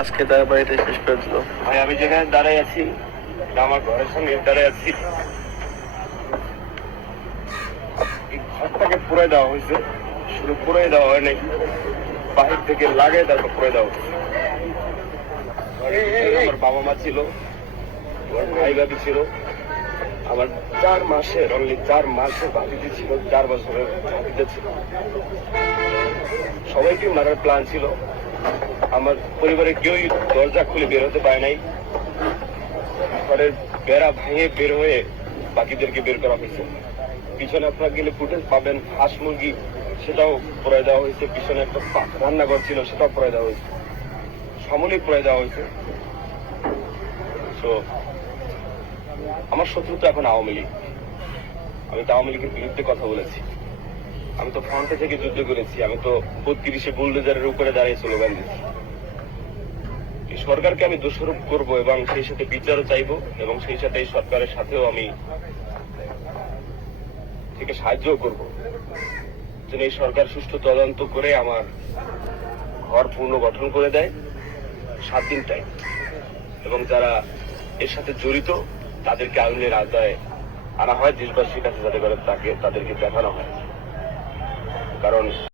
আজকে তার বাড়িতে শেষ করে দিল। ভাই আমি যেখানে দাঁড়াই আছি, আমার ঘরের সঙ্গে দাঁড়াই আছি, এই ঘরটাকে পুরাই দেওয়া হয়েছে। শুধু পুরাই দেওয়া হয় নাই, বাহির থেকে লাগাই তারপর পুরাই দেওয়া হয়েছে। আমার বাবা মা ছিল, আমার ভাই ভাবি ছিল, আমার 4 মাসের ভাতিজি ছিল, 4 বছরের ভাতিজা ছিল। সবাইকে মারার প্ল্যান ছিল। আমার পরিবারের কেউই দরজা খুলে বের হতে পারে নাই। ঘরের বেড়া ভেঙে বের হয়ে বাকিদেরকে বের করা হয়েছে। পিছনে আপনার গেলে ফুটেজ পাবেন, হাঁস মুরগি সেটাও পুরাই দেওয়া হয়েছে। পিছনে একটা রান্নাঘর ছিল, সেটাও পুরাই দেওয়া হয়েছে। সমনই পুরাই দেওয়া হয়েছে। তো আমার শত্রু তো এখন আওয়ামী লীগ। আমি তো আওয়ামী লীগের বিরুদ্ধে কথা বলেছি। আমি তো ফ্রন্টে থেকে যুদ্ধ করেছি। আমি তো 32-এ বুলডোজারের উপরে দাঁড়িয়ে স্লোগান দিচ্ছি। এই সরকারকে আমি দোষারোপ করব এবং সেই সাথে বিচারও চাইব, এবং সেই সাথে এই সরকারের সাথেও আমি থেকে সাহায্যও করব, যেন এই সরকার সুষ্ঠু তদন্ত করে আমার ঘর পুনর্গঠন করে দেয় 7 দিন টাইম, এবং যারা এর সাথে জড়িত তাদেরকে আইনের আওতায় আনা হয়, দেশবাসীর কাছে যাতে করে তাদেরকে দেখানো হয়। কারণ